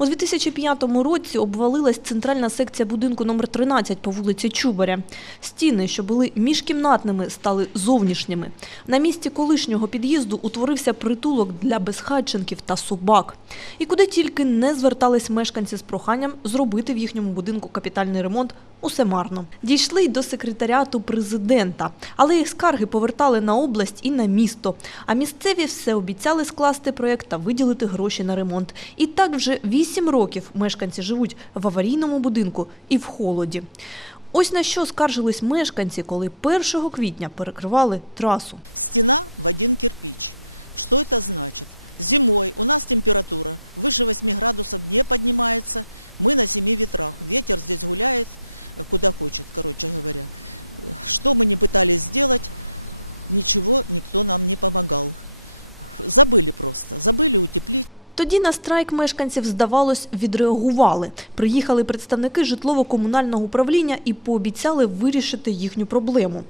У 2005 році обвалилась центральна секція будинку номер 13 по вулиці Чубаря. Стіни, що були міжкімнатними, стали зовнішніми. На місці колишнього під'їзду утворився притулок для безхатченків та собак. І куди тільки не звертались мешканці з проханням зробити в їхньому будинку капітальний ремонт, усе марно. Дійшли й до секретаріату президента, але їх скарги повертали на область і на місто. А місцеві все обіцяли скласти проєкт та виділити гроші на ремонт. І так вже вісім років мешканці живуть в аварійному будинку і в холоді. Ось на що скаржились мешканці, коли 1 квітня перекривали трасу. Стена в один кирпич. Что это значит? Зимой у нас температура выше 8 градусов не поднимается. Мы на семи ветрах. Ветер здесь гуляет э, куда хочет, короче говоря. Что мы не пытались сделать, ничего никто нам не помогал. Забыли просто, забыли утеплить. Тоді на страйк мешканців, здавалось, відреагували. Приїхали представники житлово-комунального управління і пообіцяли вирішити їхню проблему.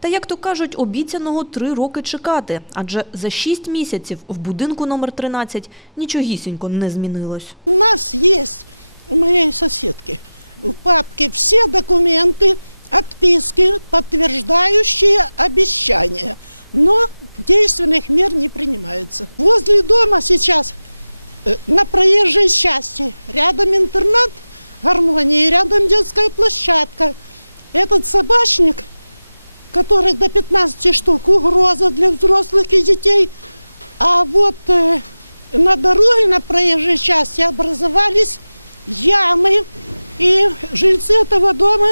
Та, як то кажуть, обіцяного три роки чекати, адже за шість місяців в будинку номер 13 нічогісінько не змінилось. У нас есть у моей соседки в папке все документы, отписки, подтверждающие обещания. Но действенных мер не принимается. Возле дома сейчас э, на проезжей части рядом интернат гармонии, рядом детская площадка. Этот собачник, который до 15 штук, угроза для взрослых и детей. А вот э, на дороге, на проезжей части образовались ямы. И жильцы этого дома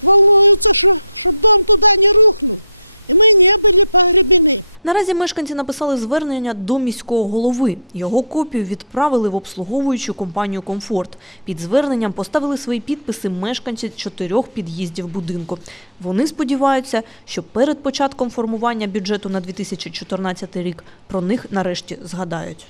волнуются, чтобы дом туда не рухнул. И мы не были погребены. Наразі мешканці написали звернення до міського голови. Його копію відправили в обслуговуючу компанію «Комфорт». Під зверненням поставили свої підписи мешканці чотирьох під'їздів будинку. Вони сподіваються, що перед початком формування бюджету на 2014 рік про них нарешті згадають.